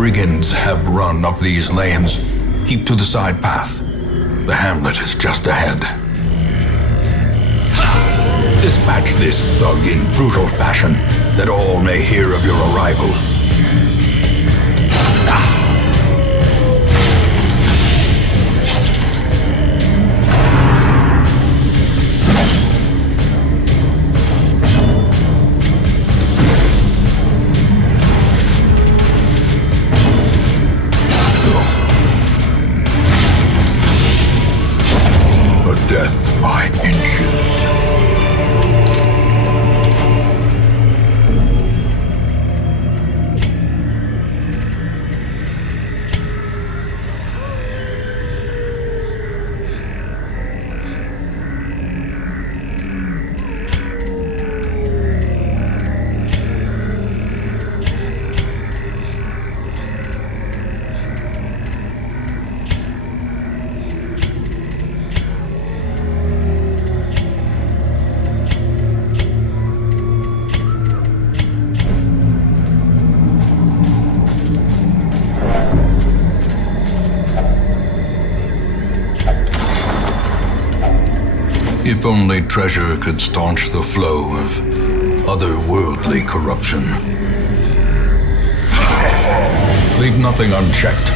brigands have run up these lanes. Keep to the side path. The hamlet is just ahead. Dispatch this thug in brutal fashion, that all may hear of your arrival. A death by inches. If only treasure could staunch the flow of otherworldly corruption. Leave nothing unchecked.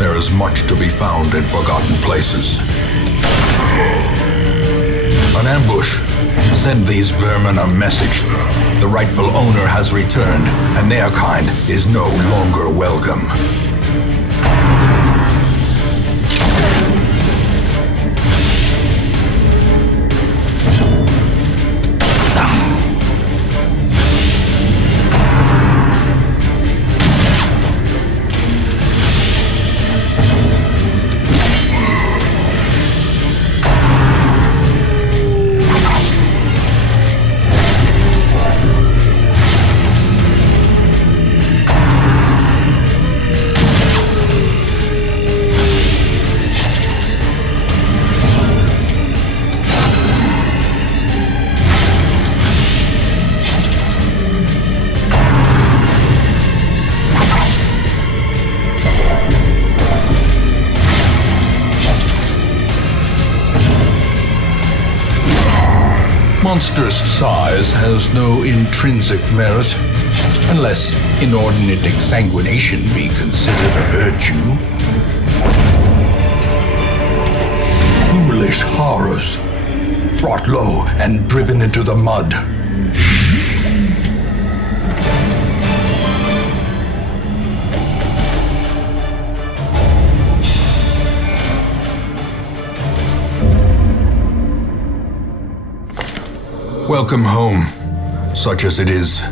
There is much to be found in forgotten places. An ambush. Send these vermin a message. The rightful owner has returned, and their kind is no longer welcome. Monstrous size has no intrinsic merit, unless inordinate exsanguination be considered a virtue. Foolish horrors, brought low and driven into the mud. Welcome home, such as it is.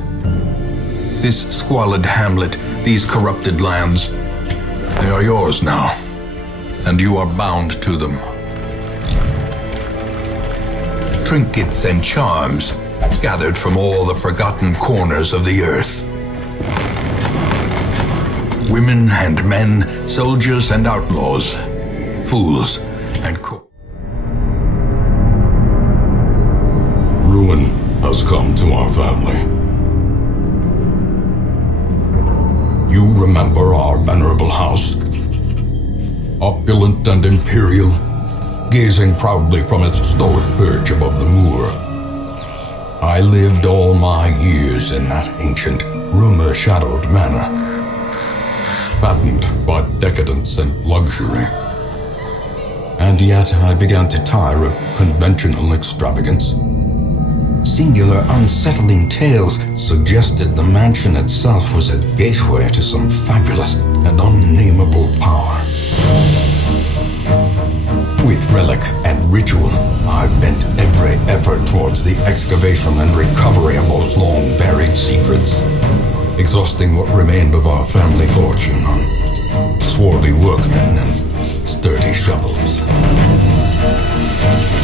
This squalid hamlet, these corrupted lands, they are yours now, and you are bound to them. Trinkets and charms, gathered from all the forgotten corners of the earth. Women and men, soldiers and outlaws, fools and Ruin has come to our family. You remember our venerable house? Opulent and imperial, gazing proudly from its stoic perch above the moor. I lived all my years in that ancient, rumor-shadowed manor, fattened by decadence and luxury. And yet I began to tire of conventional extravagance. Singular, unsettling tales suggested the mansion itself was a gateway to some fabulous and unnameable power. With relic and ritual, I bent every effort towards the excavation and recovery of those long-buried secrets, exhausting what remained of our family fortune on swarthy workmen and sturdy shovels.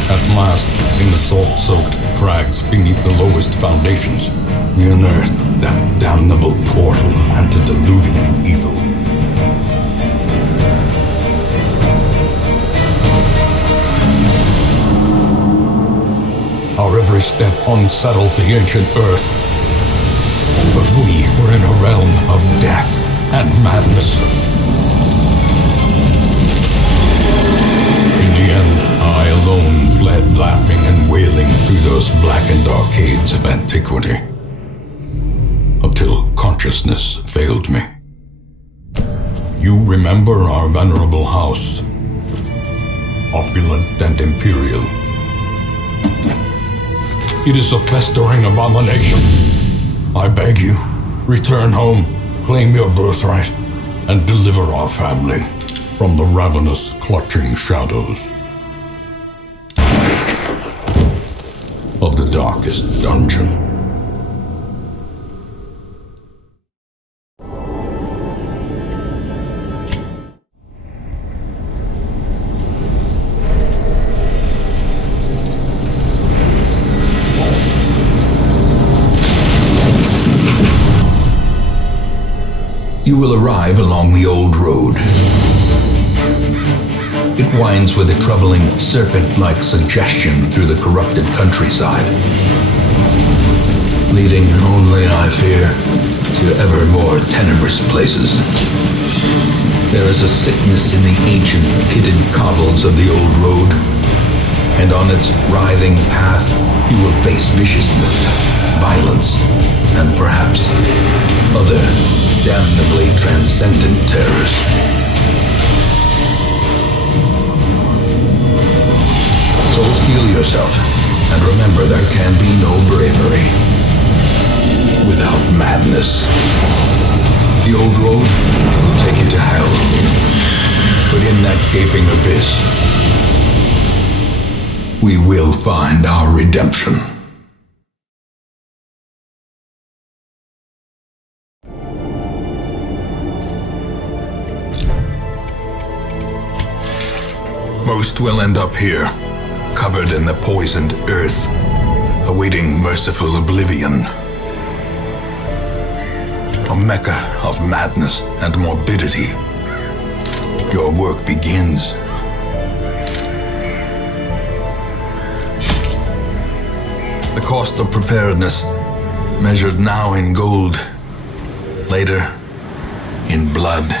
At last, in the salt-soaked crags beneath the lowest foundations, we unearthed that damnable portal of antediluvian evil. Our every step unsettled the ancient earth. But we were in a realm of death and madness. In the end, I alone fled laughing and wailing through those blackened arcades of antiquity, until consciousness failed me. You remember our venerable house, opulent and imperial. It is a festering abomination. I beg you, return home, claim your birthright, and deliver our family from the ravenous, clutching shadows of the darkest dungeon. You will arrive along the old road. It winds with a troubling, serpent-like suggestion through the corrupted countryside, leading only, I fear, to ever more tenebrous places. There is a sickness in the ancient, pitted cobbles of the old road, and on its writhing path you will face viciousness, violence, and perhaps other damnably transcendent terrors. So steel yourself, and remember there can be no bravery without madness. The old road will take you to hell, but in that gaping abyss, we will find our redemption. Most will end up here, covered in the poisoned earth, awaiting merciful oblivion. A mecca of madness and morbidity. Your work begins. The cost of preparedness, measured now in gold, later in blood.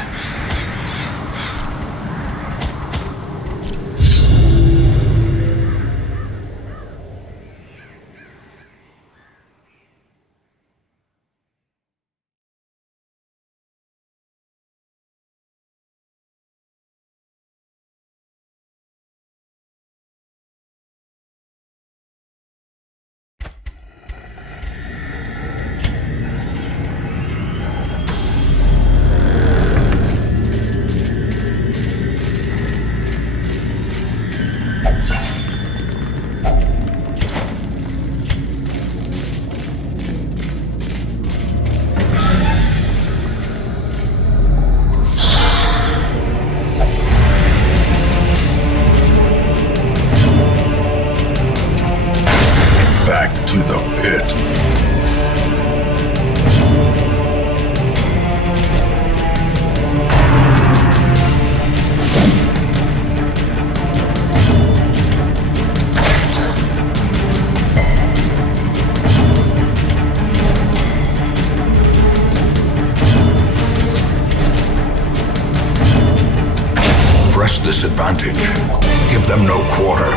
To the pit. Press this advantage. Give them no quarter.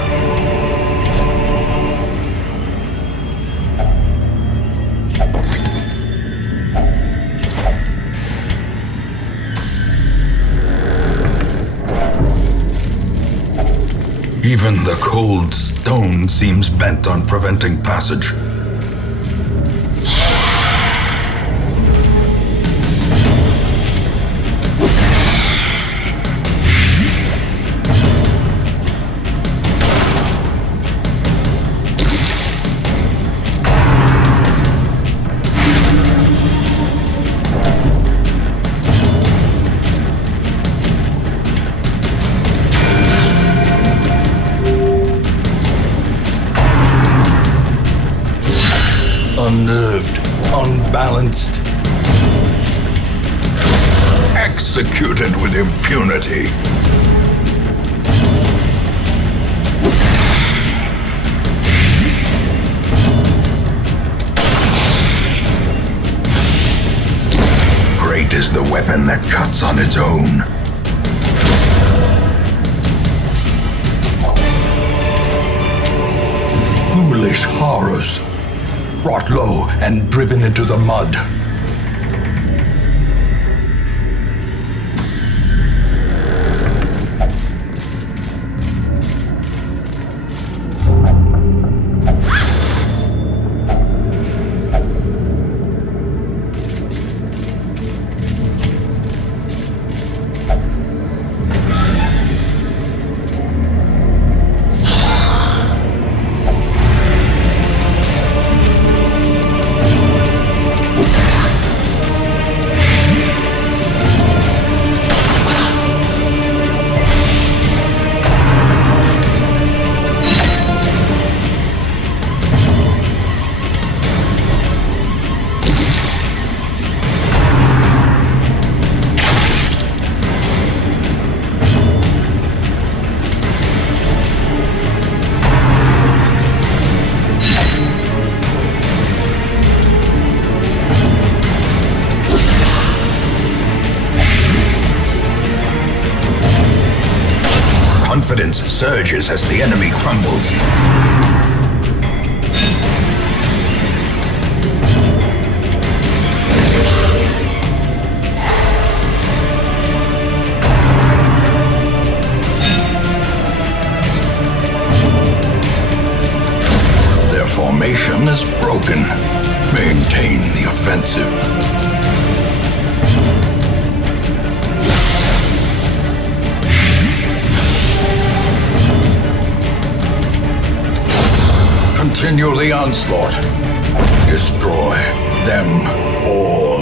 Even the cold stone seems bent on preventing passage. Unnerved, unbalanced, executed with impunity. Great is the weapon that cuts on its own. Foolish horrors, brought low and driven into the mud. Confidence surges as the enemy crumbles. Their formation is broken. Maintain the offensive. Continue the onslaught. Destroy them all.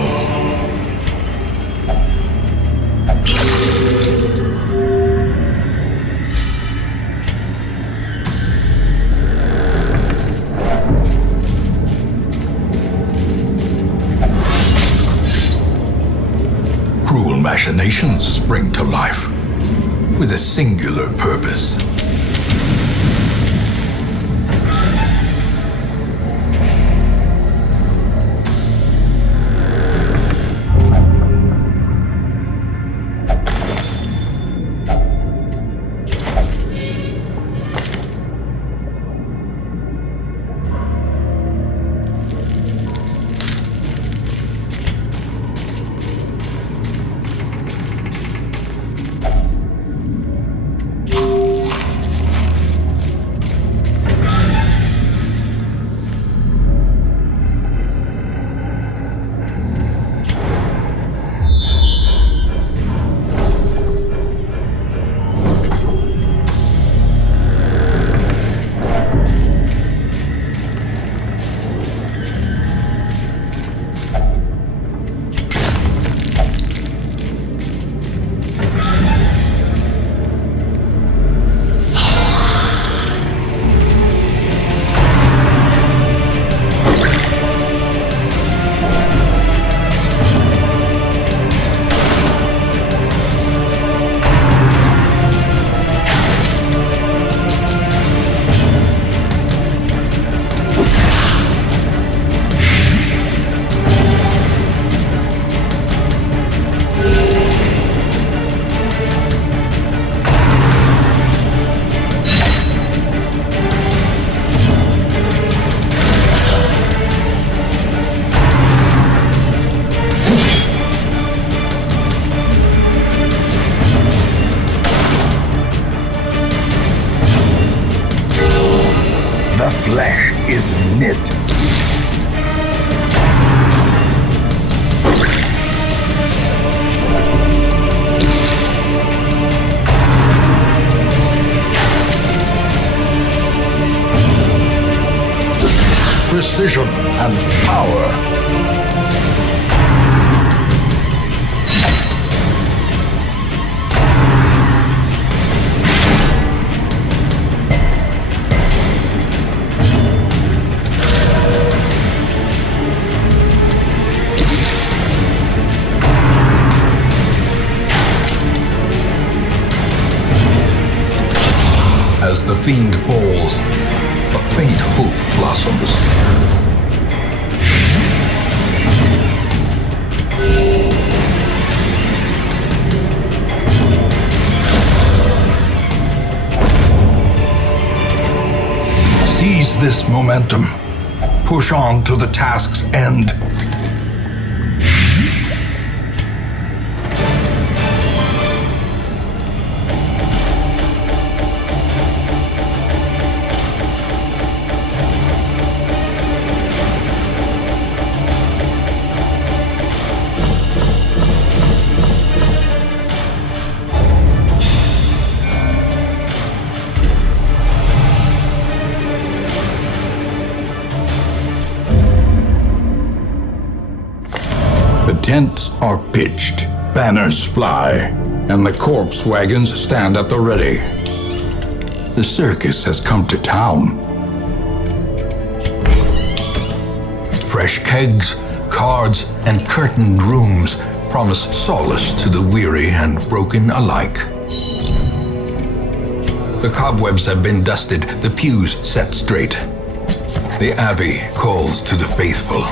Cruel machinations spring to life with a singular purpose. The flesh is knit. Precision and power. As the fiend falls, a faint hope blossoms. momentum. Push on to the task's end. Tents are pitched, banners fly, and the corpse wagons stand at the ready. The circus has come to town. Fresh kegs, cards, and curtained rooms promise solace to the weary and broken alike. The cobwebs have been dusted, the pews set straight. The abbey calls to the faithful.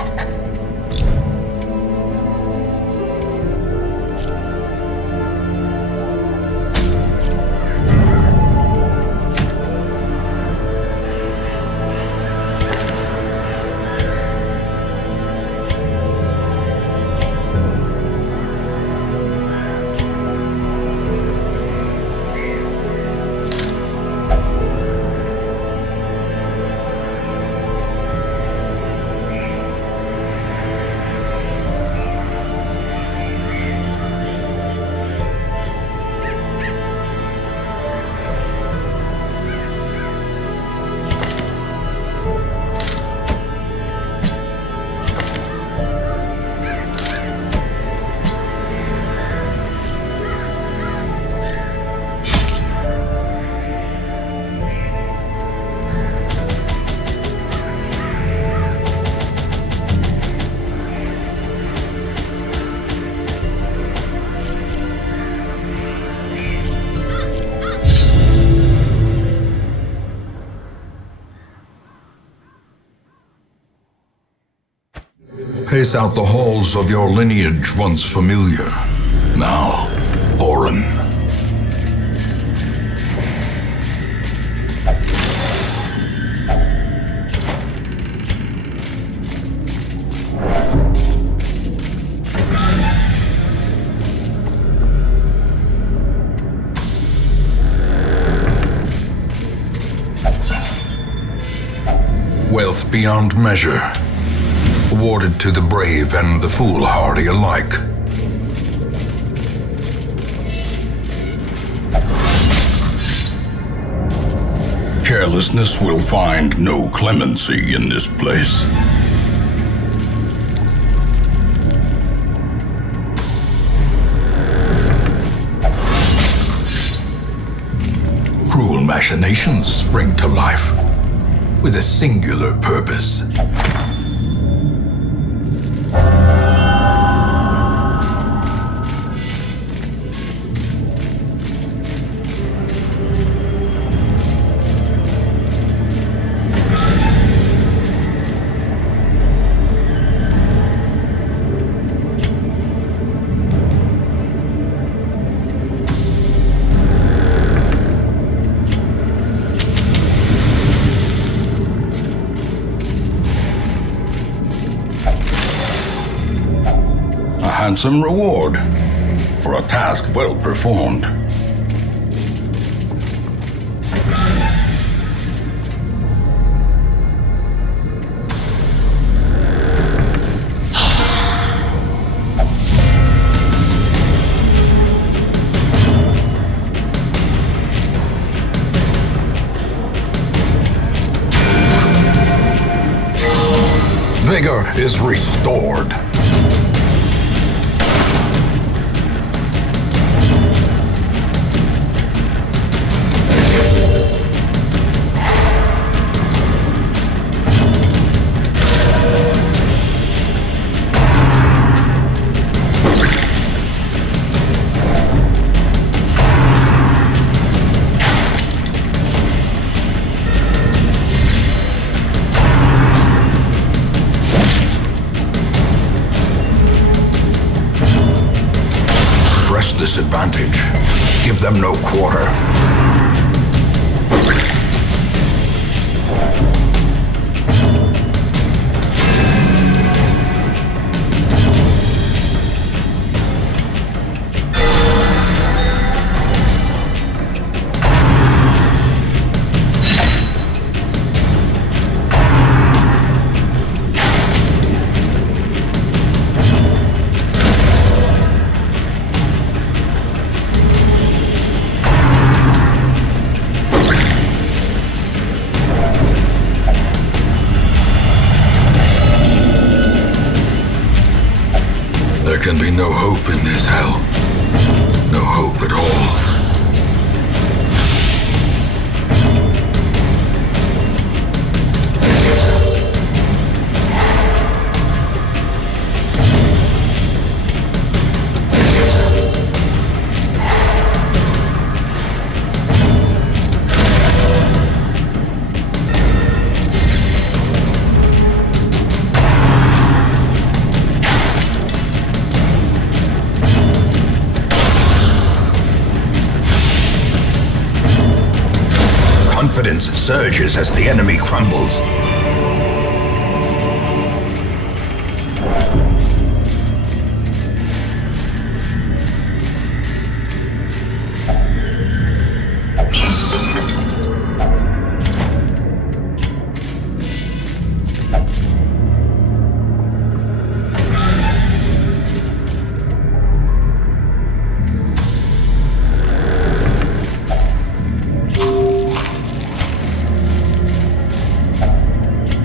Pace out the halls of your lineage once familiar, now foreign. Wealth beyond measure, awarded to the brave and the foolhardy alike. Carelessness will find no clemency in this place. Cruel machinations spring to life with a singular purpose. Handsome reward for a task well performed. Vigor is restored. Disadvantage. Give them no quarter. There can be no hope in this hell. No hope at all. Confidence surges as the enemy crumbles.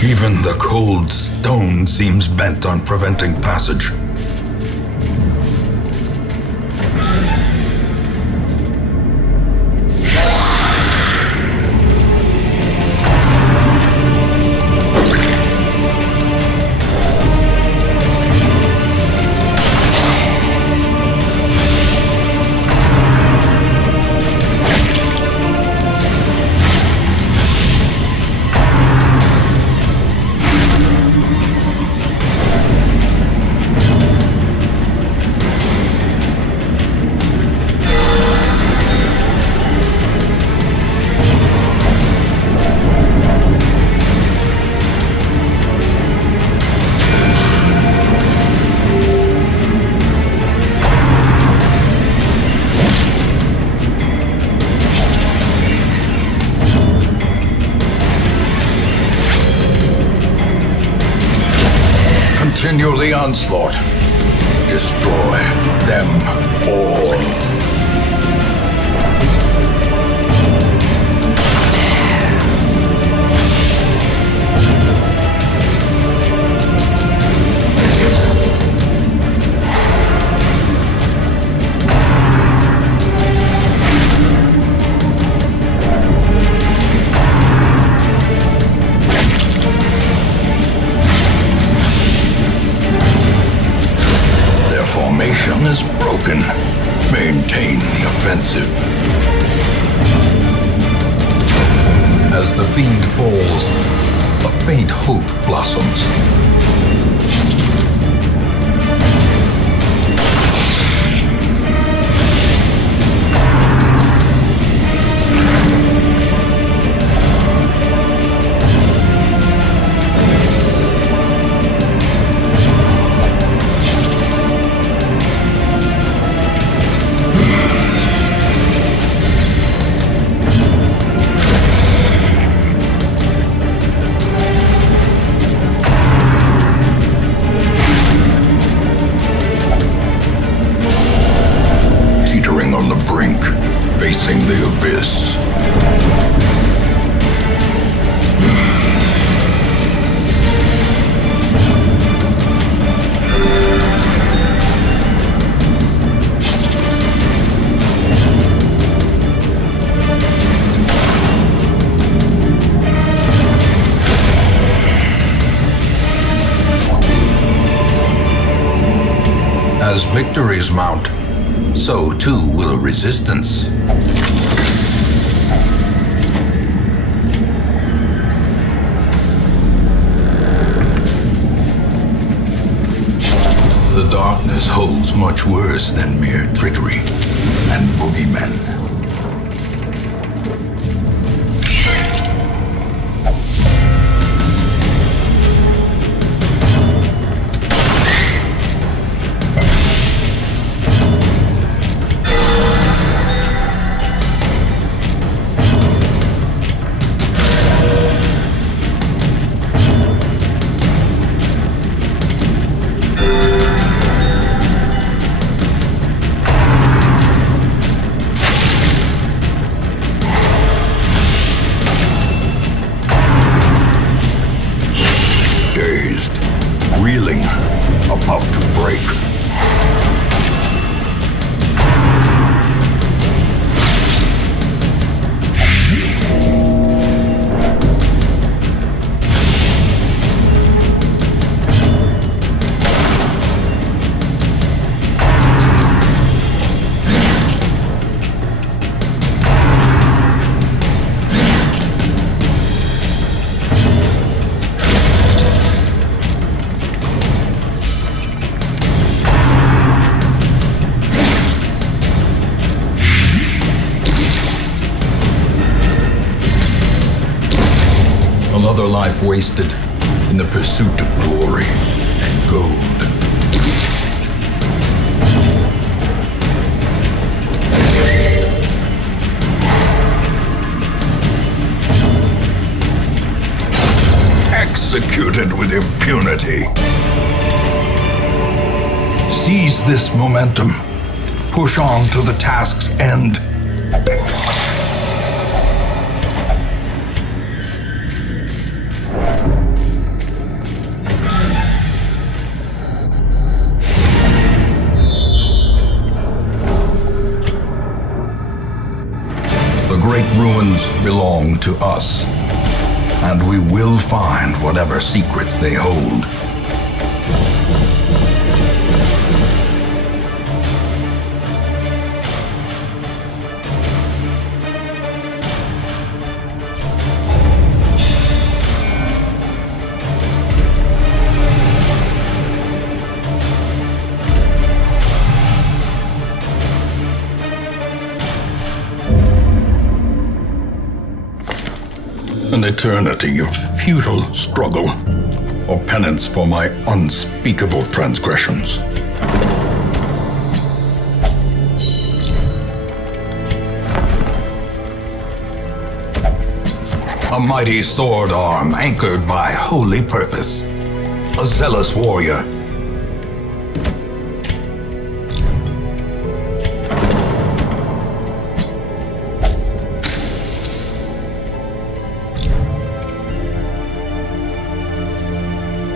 Even the cold stone seems bent on preventing passage. Continue the onslaught. Destroy them all. Formation is broken. Maintain the offensive. As the fiend falls, a faint hope blossoms. On the brink, facing the abyss. As victories mount, so too will resistance. The darkness holds much worse than mere trickery and boogeymen. another life wasted in the pursuit of glory and gold. Executed with impunity. Seize this momentum. Push on to the task's end. The great ruins belong to us, and we will find whatever secrets they hold. An eternity of futile struggle, or penance for my unspeakable transgressions. A mighty sword arm anchored by holy purpose. A zealous warrior